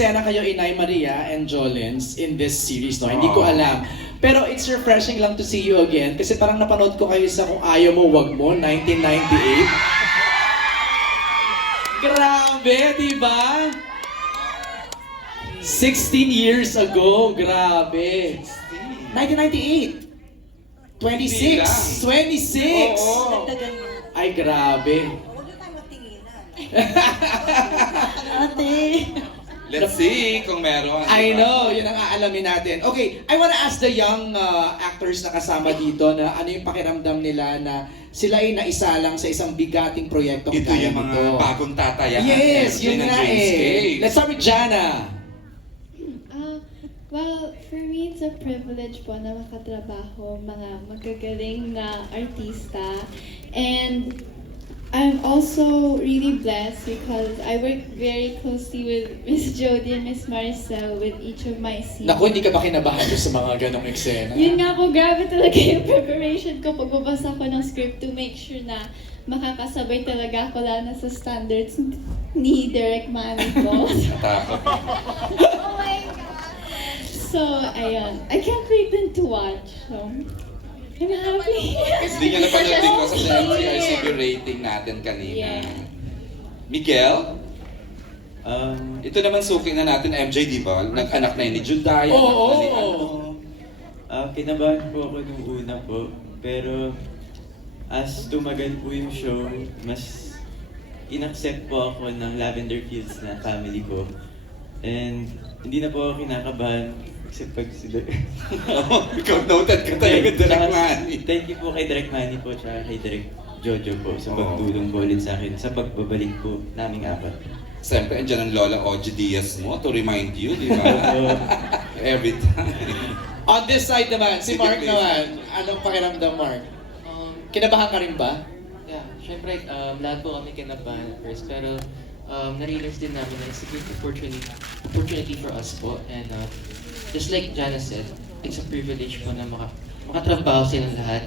eksena kayo Inay Maria and Jolens in this series, no? Hindi ko alam. Pero it's refreshing lang to see you again kasi parang napanood ko kayo sa Kung Ayaw Mo, Wag Mo, 1998. Grabe, di ba? 16 years ago, grabe. 1998. 26. 26. Oo. Ay, grabe. Huwag na tayo matinginan. Ate. Let's see kung meron. I know, yun ang aalamin natin. Okay, I wanna ask the young actors na kasama dito na ano yung pakiramdam nila na sila ay naisalang sa isang bigating proyekto. Ito yung mga bagong tatayahan. Yes, yun ng nga Dreamscape. eh. Let's start with Jana. Well, for me, it's a privilege po na makatrabaho mga magagaling na artista. And I'm also really blessed because I work very closely with Miss Jodie and Miss Maricel with each of my scenes. Naku, hindi ka ba kinabahan doon sa mga ganong eksena? Yun nga po, grabe talaga yung preparation ko pagbabasa ko ng script to make sure na makakasabay talaga ako lalo na sa standards ni Direk Manny po. Natakot. Oh my God! So, ayun. I can't wait then to watch. So, I'm happy. Hindi nyo napanood din ko sa MCRCB rating natin kanina. Yeah. Miguel? Ito naman suking na natin, MJ, di ba? Nag-anak na yun ni Juday. Oo. Kinabahan po ako nung una po, pero as tumagal po yung show, mas inaccept po ako ng Lavender Fields na family ko. And hindi na po ako kinakabahan except pag sila. Ikaw noted ka talaga, Direk Manny. Thank you po kay Direk Manny po at kay Direk Jojo po sa pagtulong po ulit sa akin sa pagbabalik po naming apat. Siyempre, andyan ang Lola Oji Diaz mo to remind you, di ba? Every time. On this side naman, si Sige, Mark please. naman. Anong pakiramdam, Mark? Kinabahan ka rin ba? Yeah, syempre, lahat po kami kinabahan at first, pero na-realize din namin na it's a great opportunity for us po. And just like Jana said, it's a privilege po na makatrabaho silang lahat.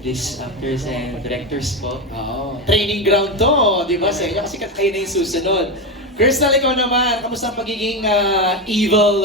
These actors and directors po. Oo. Training ground to, di ba sa inyo? Kasi kayo na yung susunod. Crystal, ikaw naman. Kamusta ang pagiging evil,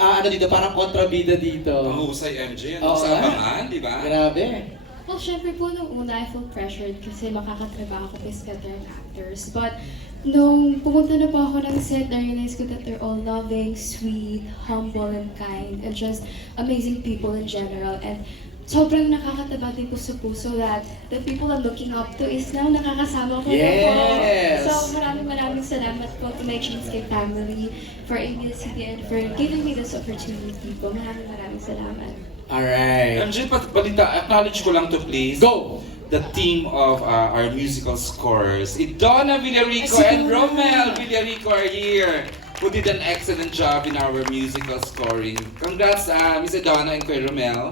ano dito, parang kontrabida dito? Ang husay, MJ. Oo Ano sa nga. abangan, di ba? Grabe. Well, syempre po nung una, I feel pressured kasi makakatrabaho ko with veteran actors. But nung pumunta na po ako ng set, na-realize ko that they're all loving, sweet, humble, and kind, and just amazing people in general. And sobrang nakakataba din po sa puso that the people I'm looking up to is now nakakasama ko na po. Yes! So maraming salamat po to my Dreamscape family for ABS-CBN and for giving me this opportunity po. Maraming salamat. Alright. MJ, balita, acknowledge ko lang to please. Go! The team of our musical scores. Donna Villarico Ay, and si Donna. Romel Villarico are here, who did an excellent job in our musical scoring. Congrats, Miss Donna and Kuya Romel.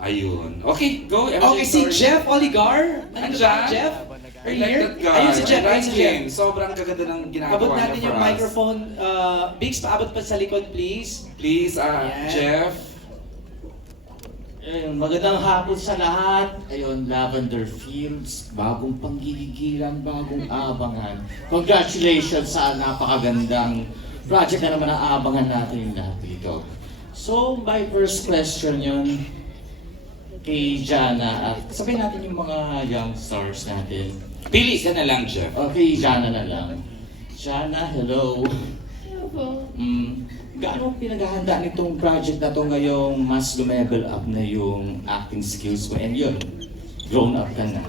Ayun. Okay, go, MJ. Okay, si sorry. Jeff Oligar. Nandito ba, Andyan? Jeff? I Are you like here? that guy. Ayun si Jeff. I like Ayun si Jeff. him. Sobrang kaganda ng ginagawa Abot niya natin for yung us. microphone. Biggs, paabot pa sa likod, please. Please, Ayan. Jeff. Ayun, magandang hapon sa lahat. Ayun, Lavender Fields, bagong panggiligiran, bagong abangan. Congratulations sa napakagandang project na naman ang abangan natin lahat dito. So, my first question yun kay Jana at sabihin natin yung mga young stars natin. Pili ka na lang, Jeff. Okay, Jana na lang. Jana, hello. Hello po. Gaano pinaghahanda nitong project na to ngayong mas lumevel up na yung acting skills mo and yun, grown up ka na.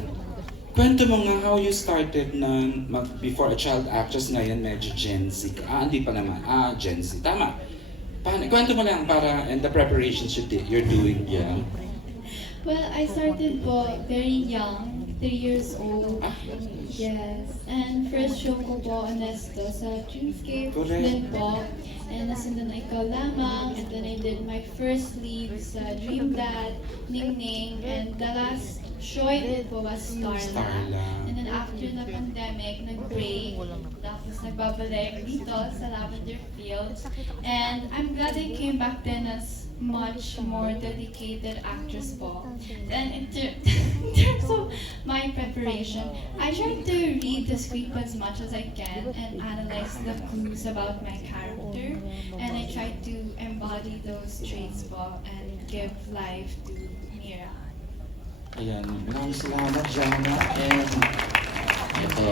Kwento mo nga how you started na before a child actress, ngayon medyo Gen Z ka. Hindi pa naman. Gen Z. Tama. Kwento mo lang para and the preparations you're doing. Yeah. Well, I started po very young, 3 years old. Yes. And first show ko po, Honesto, sa Dreamscape Correct. din po. And nasundan na Ikaw Lamang. And then I did my first lead sa Dream Dad, Ning Ning. And the last show I did po was Starla. Starla. And then after the pandemic, nag-break. Tapos nagbabalik dito sa Lavender Fields. And I'm glad I came back then as much more dedicated actress po. And in terms of my preparation, I try try to read the script as much as I can and analyze the clues about my character. And I try to embody those traits po and give life to Mira. Ayan, maraming salamat, Jana. And ito,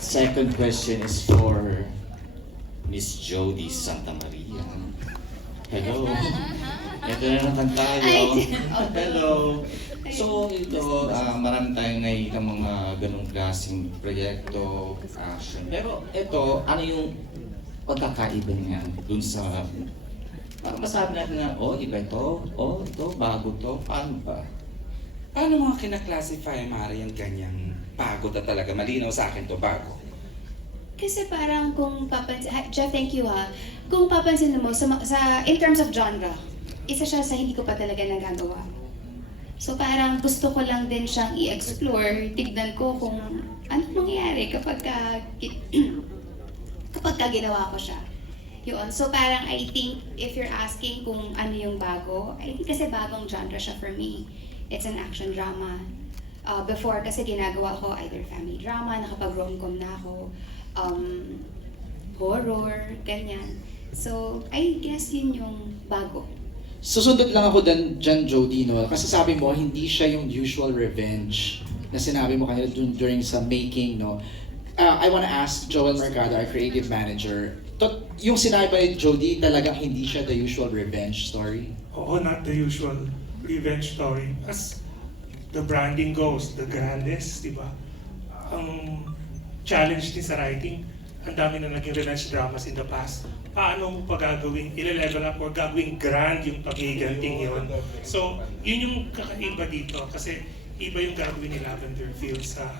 second question is for Miss Jody Santa Maria. Hello. Ito na naman tayo. Hello. So ito, marami tayong nakikita mga ganong klaseng proyekto, action. Pero ito, ano yung pagkakaiba niya dun sa... Para masabi natin na, oh, iba ito, oh, ito, bago to, paano ba? Paano mga kinaklasify, Mari, yung ganyang bago na talaga? Malinaw sa akin to, bago. Kasi parang kung papansin, Jeff, thank you ha. Kung papansin mo, in terms of genre, isa siya sa hindi ko pa talaga nagagawa. So parang gusto ko lang din siyang i-explore, tignan ko kung ano mangyayari kapag ka ginawa ko siya. Yun. So parang I think if you're asking kung ano yung bago, I think kasi bagong genre siya for me. It's an action drama. Before kasi ginagawa ko either family drama, nakapag-romcom na ako, horror, ganyan. So I guess yun yung bago. Susundot lang ako dyan, Jody, no? Kasi sabi mo, hindi siya yung usual revenge na sinabi mo kanina during sa making, no? I wanna ask Joel Mercado, our creative manager, yung sinabi ba ni Jody, talagang hindi siya the usual revenge story? Oo, not the usual revenge story. As the branding goes, the grandest, di ba? Ang challenge din sa writing, ang dami na naging revenge dramas in the past. Paano mo pa gagawin, ile-level up or gagawing grand yung pagiganting yun. So, yun yung kakaiba dito kasi iba yung gagawin ni Lavender Fields sa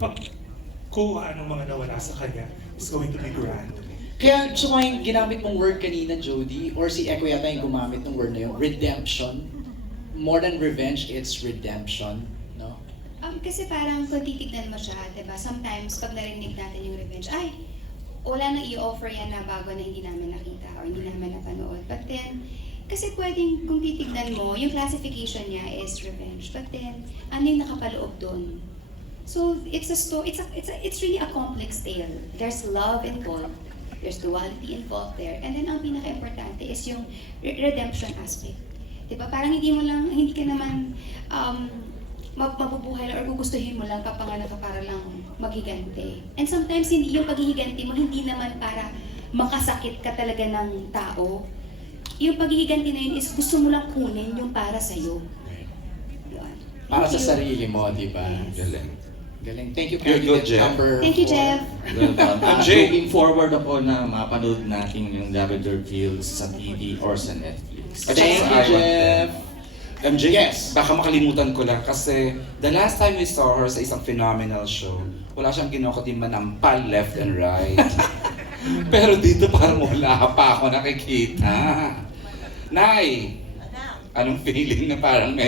pagkuha ng mga nawala sa kanya. It's going to be grand. Kaya gusto ko yung ginamit mong word kanina, Jody, or si Echo yata yung gumamit ng word na yun, redemption. More than revenge, it's redemption, no? Kasi parang kung titignan mo siya, diba? Sometimes pag narinig natin yung revenge, ay, wala nang i-offer yan na bago na hindi namin nakita or hindi namin napanood. But then, kasi pwedeng kung titignan mo, yung classification niya is revenge. But then, ano yung nakapaloob doon? So, it's a story, it's really a complex tale. There's love involved, there's duality involved there, and then ang pinaka-importante is yung redemption aspect. Diba? Parang hindi ka naman mabubuhay lang or gugustuhin mo lang papanganak ka para lang maghiganti. And sometimes hindi yung paghihiganti mo hindi naman para makasakit ka talaga ng tao. Yung paghihiganti na yun is gusto mo lang kunin yung para sa'yo. Yun. Para sa Thank you. sarili mo, di ba? Galing. Galing. Thank you, You're good, candidate Jeff. number Thank you, 4. Jeff. Well done. Jay. Looking forward ako na mapanood natin yung Lavender Fields sa TV or sa Netflix. At saka Thank sa you, Iwan Jeff. MJ, Yes. baka makalimutan ko lang kasi the last time we saw her sa isang phenomenal show, wala siyang ginawa kundi manampal left and right. Pero dito parang wala pa ako nakikita. Nay, anong feeling na parang may